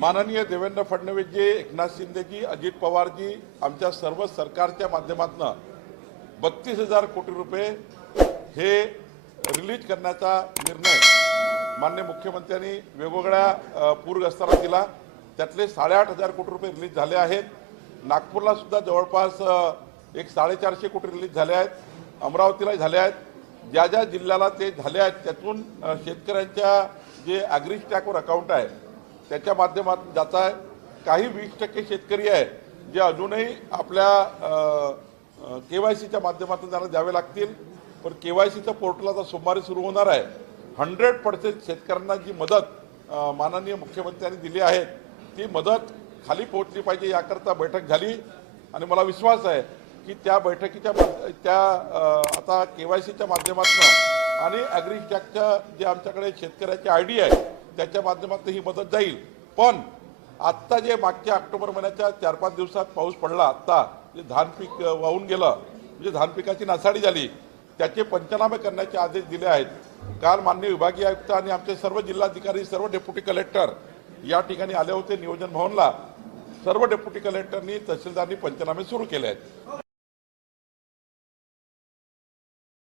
माननीय देवेंद्र फडणवीसजी एकनाथ शिंदेजी अजित पवारजी आमच्या सर्व सरकारच्या माध्यमातून बत्तीस हजार कोटी रुपये हे रिलीज करण्याचा निर्णय मान्य मुख्यमंत्र्यांनी वेगवेगळ्या पूरग्रस्तांना दिला त्यातले साडेआठ हजार कोटी रुपये रिलीज झाले आहेत नागपूरला सुद्धा जवळपास एक साडेचारशे कोटी रिलीज झाले आहेत अमरावतीला झाले आहेत ज्या ज्या जिल्ह्याला ते झाले आहेत त्यातून शेतकऱ्यांच्या जे ॲग्री अकाउंट आहे त्याच्या माध्यमातून आहे काही वीस टक्के शेतकरी आहे जे अजूनही आपल्या के वाय सीच्या माध्यमातून त्यांना द्यावे लागतील पण के वाय सीचं पोर्टल आता सोमवारी सुरू होणार आहे हंड्रेड पर्सेंट शेतकऱ्यांना जी मदत माननीय मुख्यमंत्र्यांनी दिली आहे ती मदत खाली पोहोचली पाहिजे याकरता बैठक झाली आणि मला विश्वास आहे की त्या बैठकीच्या त्या आता के वाय सीच्या माध्यमातून आणि ॲग्रीटॅकच्या जे आमच्याकडे शेतकऱ्याची आय आहे त्याच्या माध्यमातून ही मदत जाईल पण आत्ता जे मागच्या ऑक्टोबर महिन्याच्या चार पाच दिवसात पाऊस पडला आत्ता जे धान पीक वाहून गेलं म्हणजे धान पिकाची नासाडी झाली त्याचे पंचनामे करण्याचे आदेश दिले आहेत काल मान्य विभागीय आयुक्त आणि आमचे सर्व जिल्हाधिकारी सर्व डेप्युटी कलेक्टर या ठिकाणी आले होते नियोजन भवनला सर्व डेप्युटी कलेक्टरनी तहसीलदारांनी पंचनामे सुरू केले आहेत